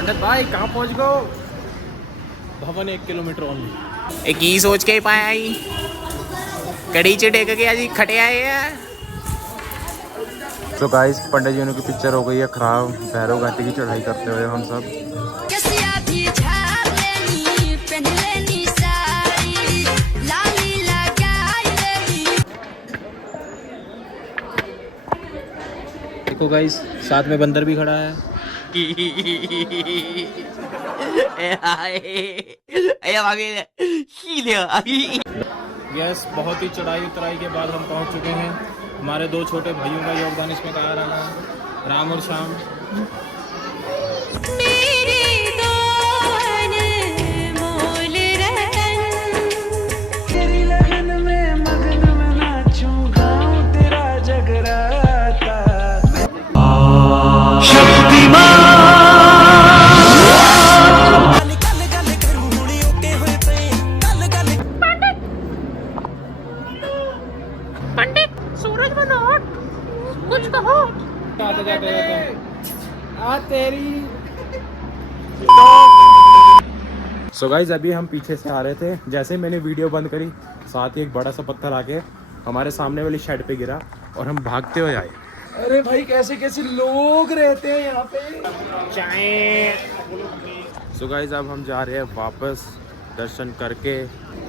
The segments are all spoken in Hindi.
पंडित भाई कहाँ पहुँच गए? भवन 1 किलोमीटर ओनली। की सोच के पाया ही कड़ी च टेक के जी खटे आए हैं। तो गाइस पंडित जी की पिक्चर हो गई है खराब, भैरव घाटी की चढ़ाई करते हुए हम सब। देखो गाइस साथ में बंदर भी खड़ा है। यस, बहुत ही चढ़ाई उतराई के बाद हम पहुंच चुके हैं। हमारे दो छोटे भाइयों का योगदान इसमें कहा रहा है, राम और श्याम। सो गाइज अभी हम पीछे से आ रहे थे, जैसे ही मैंने वीडियो बंद करी साथ ही एक बड़ा सा पत्थर आके हमारे सामने वाली शेड पे गिरा और हम भागते हुए आए। अरे भाई कैसे कैसे लोग रहते हैं यहाँ पे। सो गाइज अब हम जा रहे हैं वापस दर्शन करके।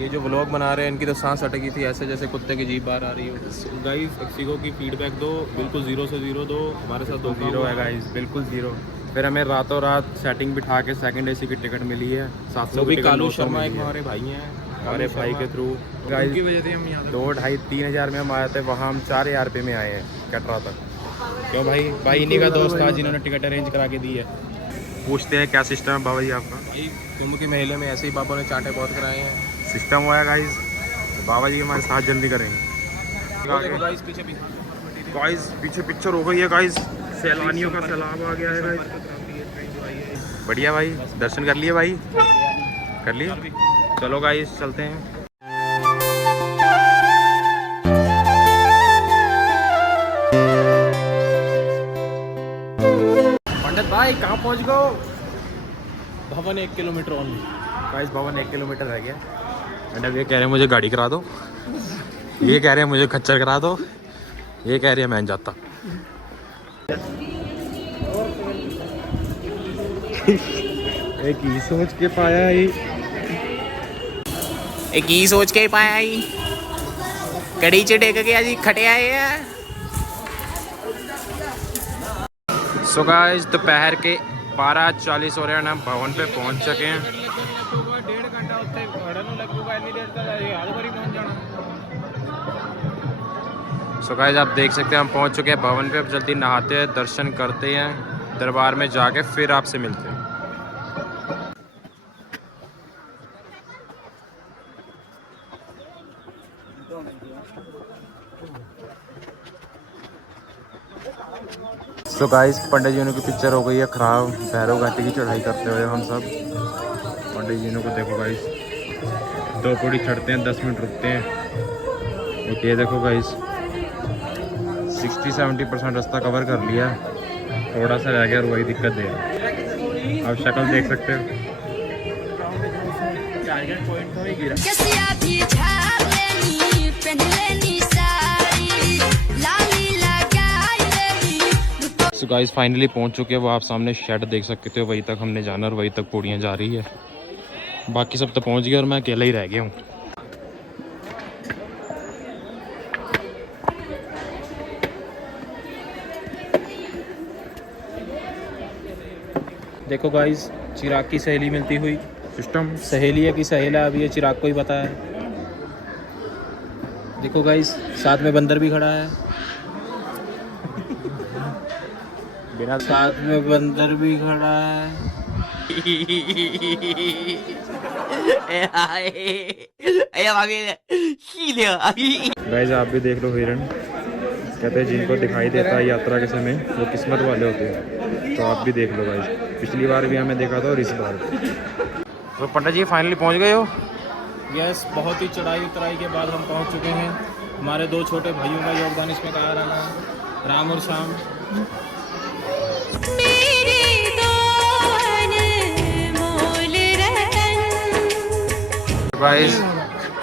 ये जो व्लॉग बना रहे हैं इनकी तो सांस अटकी थी, ऐसे जैसे कुत्ते की जीभ बाहर आ रही हो। गाइज एक्सिको की फीडबैक दो, बिल्कुल 0 से 0 दो। हमारे साथ 2 0 है गाइज, बिल्कुल 0। फिर हमें रातों रात सेटिंग बिठा के सेकंड एसी की टिकट मिली है 700 की। कालू शर्मा एक हमारे भाई हैं, हमारे भाई के थ्रू गाइस की वजह से हम यहाँ 2-2.5-3 हज़ार में हम आए थे, वहाँ हम 4,000 रुपये में आए हैं कटरा तक। क्यों भाई? भाई इन्हीं का दोस्त था जिन्होंने टिकट अरेंज करा के दी है। पूछते हैं क्या सिस्टम है बाबा जी आपका? भाई कुंभ के मेले में ऐसे ही बाबा ने चांटे बहुत कराए हैं। सिस्टम हुआ है गाइस, तो बाबा जी हमारे साथ जल्दी करेंगे। गाइस पीछे पिक्चर हो गई है गाइस, सैलानियों का सैलाब आ गया है गाइस। बढ़िया भाई, दर्शन कर लिए भाई? कर लिए? चलो गाइस चलते हैं। पंडित भाई कहाँ पहुँच गए? भवन 1 किलोमीटर ओनली। गाइस भवन 1 किलोमीटर रह गया। एंड अब ये कह रहे हैं मुझे गाड़ी करा दो, ये कह रहे हैं मुझे खच्चर करा दो, ये कह रही है मैं जाता। एक ही सोच के पाया ही सोच के पाया ही कड़ी च टेक के जी खटे आए हैं। सो गाइस दोपहर के 12:40 हो रहे हैं, हम भवन पे पहुंच चुके हैं। 1.5 घंटा उत्ते खड़न लगूगा, इतनी देर तक याद भरी पहुंच जाना। सो गाइस आप देख सकते हैं हम पहुंच चुके हैं भवन पे। अब जल्दी नहाते हैं, दर्शन करते हैं, दरबार में जाके फिर आपसे मिलते हैं। तो गाइस पंडित जी की पिक्चर हो गई है खराब, भैरव घाटी की चढ़ाई करते हुए हम सब। पंडित जी को देखो गाइस, 2 पौड़ी चढ़ते हैं, 10 मिनट रुकते हैं। एक ये देखो गाइस 60-70% रास्ता कवर कर लिया, थोड़ा सा रह गया और वही दिक्कत है। आप शक्ल देख सकते हो। सो गाइस फाइनली पहुंच चुके हैं, वो आप सामने शेड देख सकते हो, वहीं तक हमने जाना और वहीं तक पौड़ियाँ जा रही है। बाकी सब तो पहुंच गए और मैं अकेला ही रह गया हूँ। देखो गाइस चिराग की सहेली मिलती हुई। सिस्टम सहेली है कि सहेला अभी ये चिराग को ही पता है। देखो गाइस साथ में बंदर भी खड़ा है। बिना साथ में बंदर भी खड़ा है। गाइस आप भी देख लो हिरन। कहते हैं जिनको दिखाई देता है यात्रा के समय वो किस्मत वाले होते हैं, तो आप भी देख लो गाइस। पिछली बार भी हमें देखा था और इस बार। तो पंडित जी फाइनली पहुंच गए हो? यस, बहुत ही चढ़ाई उतराई के बाद हम पहुंच चुके हैं। हमारे दो छोटे भाइयों का योगदान इसमें कहा रहा है, राम और श्याम। गाइस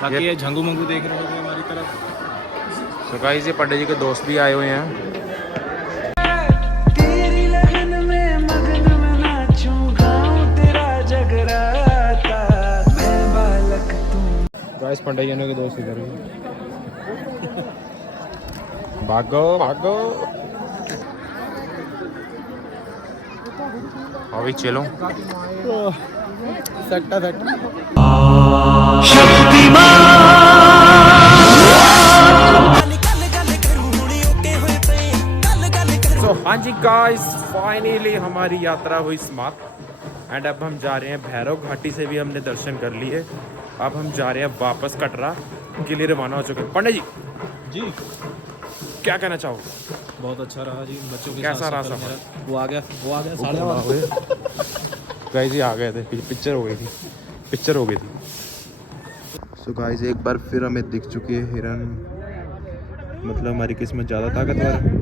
बाकी ये झंगू मंगू देख रहे होंगे हमारी तरफ। तो गाइस ये पंडित जी के दोस्त भी आए हुए हैं। गाइस पंडित जी के दोस्त इधर हैं। भागो भागो अभी चलो। सट्टा सट्टा तो हाँ जी गाइस फाइनली हमारी यात्रा हुई समाप्त एंड अब हम जा रहे हैं भैरव घाटी से भी हमने दर्शन कर लिए। अब हम जा रहे हैं वापस कटरा के लिए रवाना हो चुके हैं। पंडित जी जी क्या कहना चाहोगे? बहुत अच्छा रहा जी, बच्चों के कैसा साथ रहा सफर सफर? मेरा। वो आ गया साढ़े बारह। गाइस ये आ गए थे, पिक्चर हो गई थी। सो गाइस एक बार फिर हमें दिख चुकी है हिरन, मतलब हमारी किस्मत ज़्यादा ताकतवर है।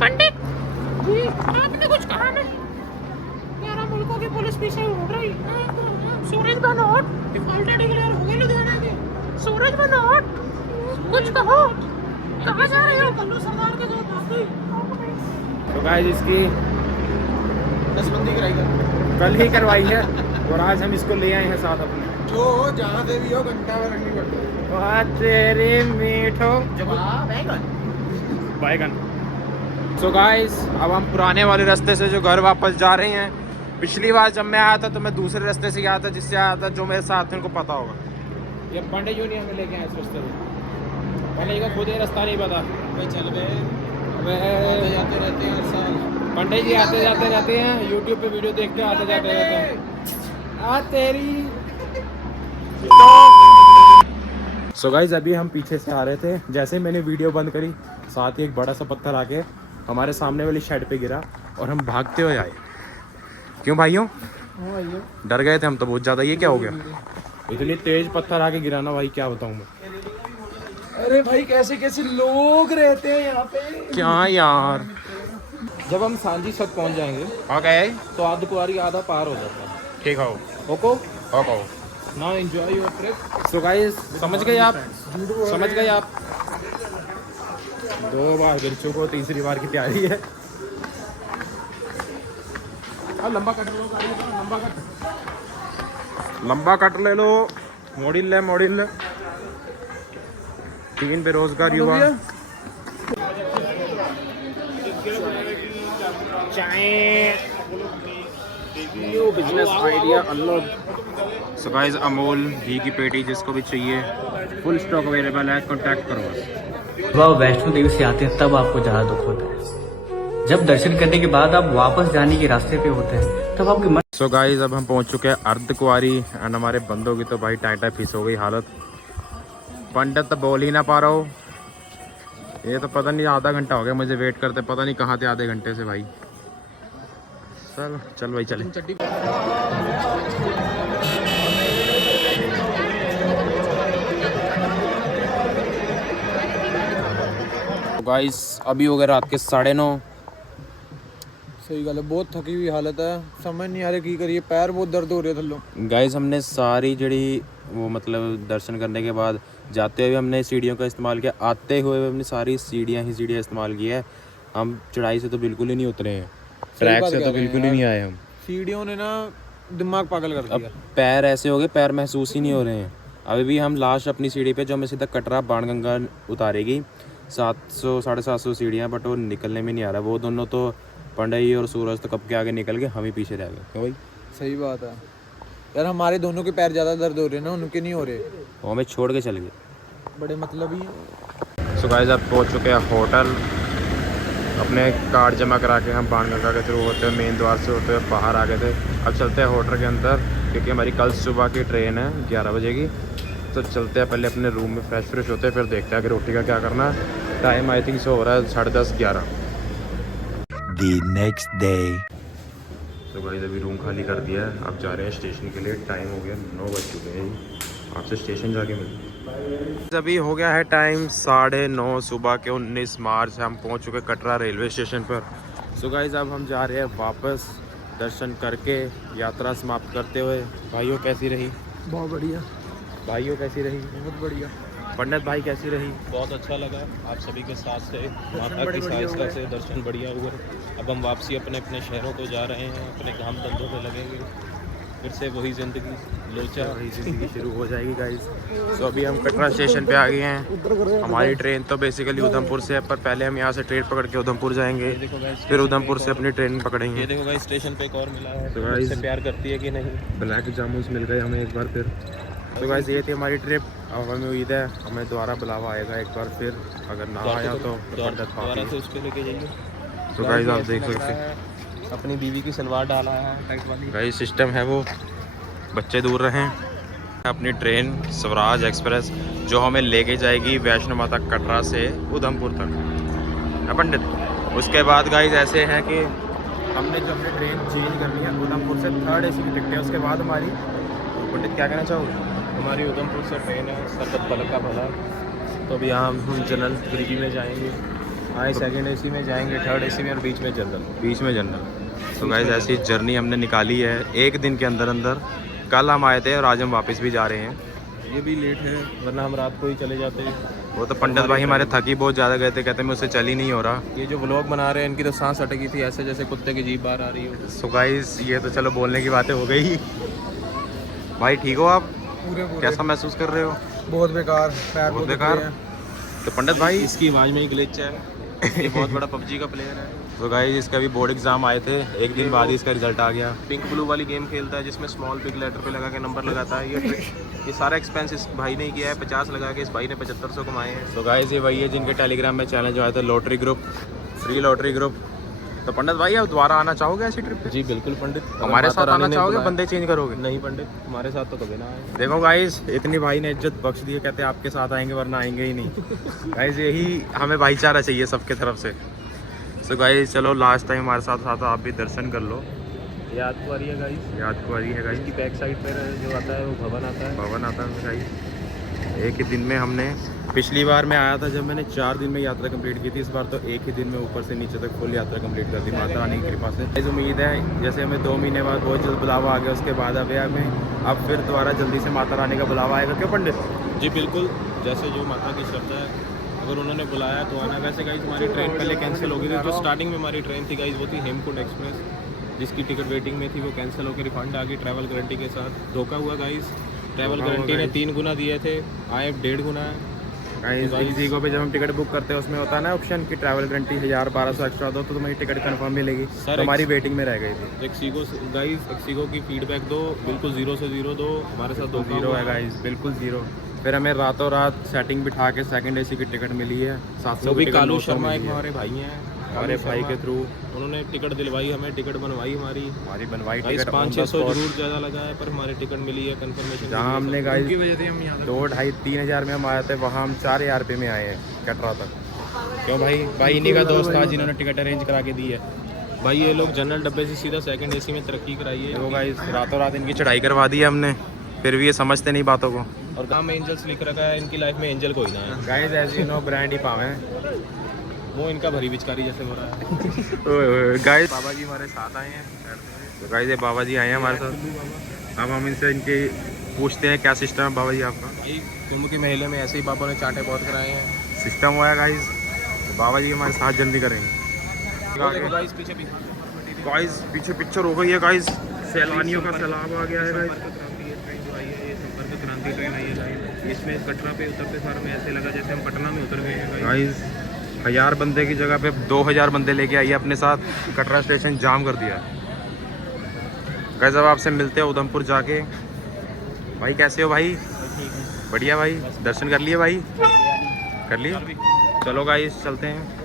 पंडित जी आपने कुछ कहा नहीं। 11 मुल्कों की पुलिस पीछे उड़ रही। सूरज बनोट डिफॉल्टर डिक्लेयर हो गए लुधियाना के। सूरज बनोट कुछ कहो, कहाँ जा रहे हो? कल्लू सरदार के साथ आप गई। तो गाइस इसकी नसबंदी कराई कल ही करवाई है और आज हम इसको ले आए हैं साथ अपने। जो जहाँ से भी हो घंटा में रखनी पड़ती है। वाह तेरे मीठो बैगन। सो गाइस अब हम पुराने वाले रास्ते से जो घर वापस जा रहे हैं। पिछली बार जब मैं आया था तो मैं दूसरे रास्ते से गया था, जिससे आया था जो मेरे साथ थे उनको पता होगा। ये पंडित जी ने हमें लेके आए इस रास्ते से। पंडित जी का खुद ही रास्ता नहीं पता। भाई चल गए, वह जाते रहते हैं हर साल। पंडित जी आते जाते रहते हैं, यूट्यूब पे वीडियो देखते आते जाते रहते हैं। आ तेरी। सो गाइस अभी हम पीछे से आ रहे थे, जैसे ही मैंने वीडियो बंद करी साथ ही एक बड़ा सा पत्थर आके हमारे सामने वाली शेड पे गिरा और हम भागते हुए आए। क्यों भाइयों? डर गए थे हम तो बहुत ज़्यादा। ये क्या हो गया? इतनी तेज पत्थर आके गिरा ना भाई, क्या बताऊँ मैं। अरे भाई कैसे कैसे लोग रहते हैं यहाँ पे। क्या यार। जब हम सांझी छत पहुँच जाएंगे आ गए तो आध कुआरी आधा पार हो जाता है। ठीक हो ओको ओको। Now enjoy your trip. So guys समझ गए आप? समझ गए आप? 2 बार गिर चुके हो, तीसरी बार की तैयारी है। लंबा कट लो, लंबा कट ले लो। मॉडिल ले 3 बेरोजगार युवा। New business idea unlock. So guys Amul घी की पेटी जिसको भी चाहिए फुल स्टॉक अवेलेबल है, कांटेक्ट करो। वह वैष्णो देवी से आते हैं तब आपको ज्यादा दुख होता है। जब दर्शन करने के बाद आप वापस जाने के रास्ते पे होते हैं तब आपके मन। सो गाइस अब हम पहुंच चुके हैं अर्धकुंवारी एंड हमारे बंदों की तो भाई टाइटा फीस हो गई हालत। पंडित तो बोल ही ना पा रहा हो। ये तो पता नहीं आधा घंटा हो गया मुझे वेट करते, पता नहीं कहाँ थे आधे घंटे से भाई। चल भाई चले। गाइस अभी हो गए रात के 9:30। सही गल है, बहुत थकी हुई हालत है, समझ नहीं आ रहा की करिए, पैर बहुत दर्द हो रहे थल्लों। गाइस हमने सारी जड़ी वो मतलब दर्शन करने के बाद जाते हुए हमने सीढ़ियों का इस्तेमाल किया, आते हुए हमने सारी सीढ़ियाँ इस्तेमाल की है। हम चढ़ाई से तो बिल्कुल ही नहीं उतरे हैं, ट्रैक से तो बिल्कुल ही नहीं आए हम। सीढ़ियों ने ना दिमाग पागल कर दिया। पैर ऐसे हो गए, पैर महसूस ही नहीं हो रहे हैं। अभी भी हम लास्ट अपनी सीढ़ी पे जो हमें सीधा कटरा बाणगंगा उतारेगी 700 750 सीढ़ियाँ, बट वो निकलने में नहीं आ रहा। वो दोनों तो पंडई और सूरज तो कब के आगे निकल गए, हम ही पीछे रह गए। क्यों भाई? सही बात है यार, हमारे दोनों के पैर ज़्यादा दर्द हो रहे हैं ना, उनके नहीं हो रहे। वो हमें छोड़ के चले गए। बड़े मतलब ही। सो गाइस अब पहुंच चुके हैं होटल। अपने कार्ड जमा करा के हम बाणगंगा के थ्रू होते हुए मेन द्वार से होते हुए बाहर आ गए थे। अब चलते हैं होटल के अंदर क्योंकि हमारी कल सुबह की ट्रेन है 11 बजे की। तो चलते हैं पहले अपने रूम में फ्रेश होते हैं, फिर देखते हैं कि रोटी का क्या करना है। टाइम आई थिंक सो हो रहा है 10:30 11। The next day. तो गाइस अभी रूम खाली कर दिया है, अब जा रहे हैं स्टेशन के लिए। टाइम हो गया 9 बज चुके हैं। आपसे स्टेशन जाके मिलते हैं। अभी हो गया है टाइम 9:30 सुबह के 19 मार्च। हम पहुंच चुके कटरा रेलवे स्टेशन पर। सो गाइस अब हम जा रहे हैं वापस दर्शन करके यात्रा समाप्त करते हुए। भाइयों कैसी रही? बहुत बढ़िया। भाइयों कैसी रही? बहुत बढ़िया। पंडित भाई कैसी रही? बहुत अच्छा लगा आप सभी के साथ से, माता की सहायता से दर्शन बढ़िया हुए। अब हम वापसी अपने अपने शहरों को जा रहे हैं, अपने काम धंधों पे लगेंगे, फिर से वही ज़िंदगी लोचा वही ज़िंदगी शुरू हो जाएगी गाइस। सो अभी हम कटरा स्टेशन पे आ गए हैं। हमारी ट्रेन तो बेसिकली उधमपुर से है, पर पहले हम यहाँ से ट्रेन पकड़ के उधमपुर जाएंगे, फिर उधमपुर से अपनी ट्रेन पकड़ेंगे। ये देखो गाइस स्टेशन पे एक और मिला है, तो गाइस प्यार करती है कि नहीं। ब्लैक जामुन मिल गए हमें एक बार फिर। तो गाइस ये थी हमारी ट्रिप। अब हमें उम्मीद है हमें दोबारा बुलावा आएगा एक बार फिर, अगर ना आया तो दोबारा से उसके लेके जाइए। तो गाइस आप देख सकते हैं अपनी बीवी की सलवार डाला है टाइट वाली। गाइस सिस्टम है वो, बच्चे दूर रहें। अपनी ट्रेन स्वराज एक्सप्रेस जो हमें लेके जाएगी वैष्णो माता कटरा से उधमपुर तक है पंडित। उसके बाद गाइस ऐसे है कि हमने जो अपनी ट्रेन चेंज करनी है उधमपुर से 3rd AC की टिकट है। उसके बाद हमारी पंडित क्या कहना चाहोगे? हमारी उधमपुर से ट्रेन है सरकत पलक का भला, तो अभी यहाँ हम जनरल 3 में जाएंगे, आए 2nd AC में जाएंगे, 3rd AC में और बीच में जनरल। तो गाइस ऐसी जर्नी हमने निकाली है एक दिन के अंदर अंदर। कल हम आए थे और आज हम वापस भी जा रहे हैं। ये भी लेट है, वरना हम रात को ही चले जाते। वो तो पंडित भाई हमारे थकी बहुत ज़्यादा गए थे, कहते मैं उससे चल ही नहीं हो रहा। ये जो व्लॉग बना रहे हैं इनकी तो सांस अटकी थी, ऐसे जैसे कुत्ते की जीभ बाहर आ रही हो। सो गाइस ये तो चलो बोलने की बातें हो गई। भाई ठीक हो आप? पूरे कैसा महसूस कर रहे हो? बहुत बेकार, पैर बहुत बेकार। तो पंडित भाई इसकी आवाज़ में ही ग्लिच है, ये बहुत बड़ा PUBG का प्लेयर है। तो गाइस इसका भी बोर्ड एग्जाम आए थे, एक दिन बाद ही इसका रिजल्ट आ गया। पिंक ब्लू वाली गेम खेलता है जिसमें स्मॉल बिग लेटर पे लगा के नंबर लगाता है। ये सारा एक्सपेंस इस भाई ने किया है, 50 लगा के इस भाई ने 7500 कमाए हैं। तो गाइस ये वही है जिनके टेलीग्राम में चैलेंज आया था, lottery group, free lottery group. तो पंडित भाई आप दोबारा आना चाहोगे ऐसी ट्रिप पे? जी बिल्कुल पंडित। हमारे साथ आना चाहोगे? बंदे चेंज करोगे? नहीं पंडित, हमारे साथ तो कभी ना आए। देखो गाइस इतनी भाई ने इज्जत बख्श दी है, कहते आपके साथ आएंगे वरना आएंगे ही नहीं। गाइस यही हमें भाईचारा चाहिए सबके तरफ से। सो गाइस चलो लास्ट टाइम हमारे साथ साथ आप भी दर्शन कर लो। याद को आ रही है गाइस, याद को आ रही है गाइस। इसकी बैक साइड पर जो आता है वो भवन आता है गाइस। एक ही दिन में हमने, पिछली बार मैं आया था जब मैंने 4 दिन में यात्रा कंप्लीट की थी, इस बार तो एक ही दिन में ऊपर से नीचे तक फुल यात्रा कंप्लीट कर दी माता रानी की कृपा से। इस उम्मीद है जैसे हमें 2 महीने बाद बहुत जल्द बुलावा आ गया, उसके बाद हमें अब फिर दोबारा जल्दी से माता रानी का बुलावा आएगा। क्यों पंडित? जी बिल्कुल, जैसे जो माता की श्रद्धा है, अगर उन्होंने बुलाया तो आना। वैसे गाइस हमारी ट्रेन पहले कैंसिल हो गई थी, जो स्टार्टिंग में हमारी ट्रेन थी गाइस वो थी हेमकुंड एक्सप्रेस, जिसकी टिकट वेटिंग में थी, वो कैंसिल होकर रिफंड आ गई ट्रैवल गारंटी के साथ। धोखा हुआ गाइस, ट्रैवल गारंटी ने 3 गुना दिए थे, आए 1.5 गुना है। इसी को पे जब हम टिकट बुक करते हैं उसमें होता है ना ऑप्शन कि ट्रैवल गारंटी 1000-1200 एक्स्ट्रा दो तो तुम्हारी टिकट कंफर्म मिलेगी। सर तो हमारी वेटिंग में रह गई थी। एक्सीगो की फीडबैक दो, बिल्कुल 0 से 0 दो। हमारे साथ 0 है गाइस, बिल्कुल 0। फिर हमें रातों रात सेटिंग बिठा के 2nd AC की टिकट मिली है 700 की। कालू शर्मा एक हमारे भाई हैं, हमारे भाई के थ्रू उन्होंने टिकट दिलवाई, हमें टिकट बनवाई, हमारी बनवाई टिकट 500-600 जरूर ज़्यादा लगा है, पर हमारी टिकट मिली है कंफर्मेशन। जहाँ हमने गाइस 2-2.5-3 हज़ार में हम आए थे, वहाँ हम 4000 रुपये में आए हैं कटरा तक। क्यों भाई इन्हीं का दोस्त था जिन्होंने टिकट अरेंज करा के दी है। भाई ये लोग जनरल डब्बे से सीधा 2nd AC में तरक्की कराई है। तो गाइस रातों रात इनकी चढ़ाई करवा दी है हमने, फिर भी ये समझते नहीं बातों को। और काम में एंजल्स लिख रखा है, इनकी लाइफ में एंजल कोई ना है guys. As you know brand ही पावे वो इनका भरी बिचकारी जैसे हो रहा है। गाइस बाबा जी हमारे साथ आए हैं। तो गाइस ये बाबा जी आए हैं हमारे साथ। अब हम इनसे इनके पूछते हैं क्या सिस्टम है बाबा जी आपका। कुंभ के मेले में ऐसे ही बाबा ने चांटे बहुत कराए हैं, सिस्टम हुआ है गाइस। तो बाबा जी हमारे साथ जल्दी करेंगे। गाइस पीछे पिक्चर हो गई है गाइस, सैलानियों का सैलाब आ गया है गाइस। क्रांति ट्रेन आई है, इसमें कटरा पे उतरते सार में ऐसे लगा जैसे हम पटना में उतर गए हैं गाइस। 1000 बंदे की जगह पे 2000 बंदे लेके आई है अपने साथ, कटरा स्टेशन जाम कर दिया गाइस। अब आपसे मिलते हैं उधमपुर जाके। भाई कैसे हो भाई? बढ़िया भाई, दर्शन कर लिए भाई? कर लिए? चलो गाइस चलते हैं।